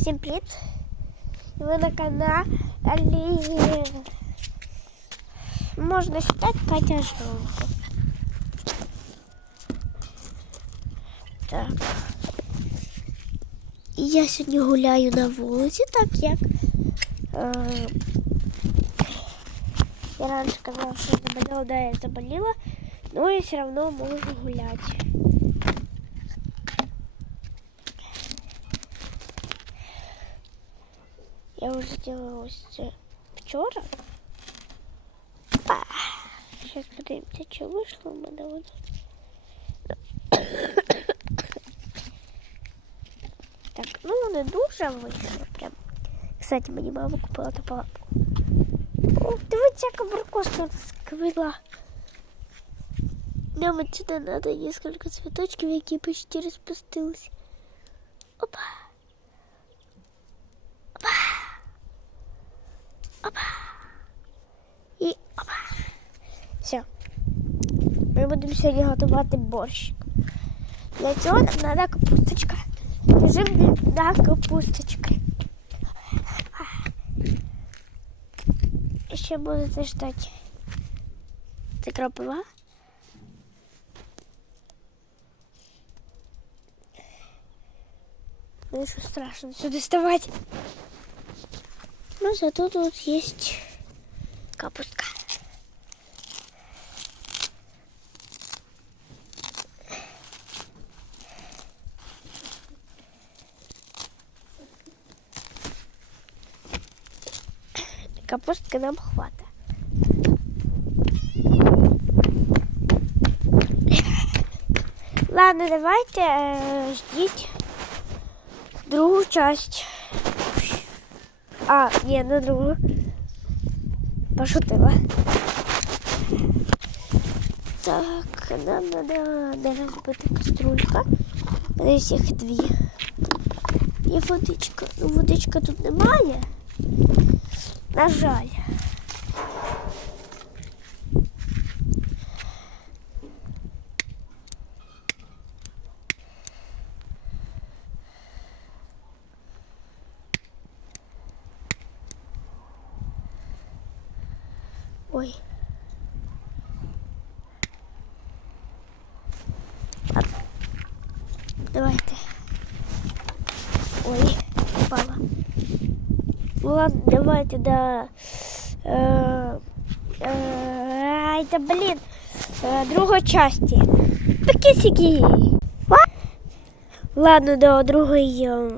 Всім привіт! Ви на каналі можна считати Катя Жовка. Так. І я сьогодні гуляю на вулиці, так як е, я раніше казала, що заболіла, да, я заболіла, но я все равно можу гуляти. Я уже делала ось це вчора. Сейчас подивимося, чи вийшло в мене воно. Так, ну не дуже вийшло прям. Кстати, мені мама купила ту палатку. О, дивіться, яка баркоска сквила. Нам отсюда надо несколько цветочков, які почти розпустились. Опа. Ми будемо сьогодні готувати борщик. Для цього нам треба капусточка. Біжимо на капусточки. І ще будете ждати. Це кропива. Ну що страшно сюди вставати. Ну, зато тут есть капустка. Капустки нам хватит. Ладно, давайте э, ждите другую часть. А, не другу. Пошутила. Так, нам не розбити каструлька. Мене їх дві. І водичка. Ну, водичка тут немає. На жаль. Ой. Давайте. Ой. Ну ладно, давайте, да. Э, э, это, блин, э, другой части. Такі сіки. Ладно, до другої. е,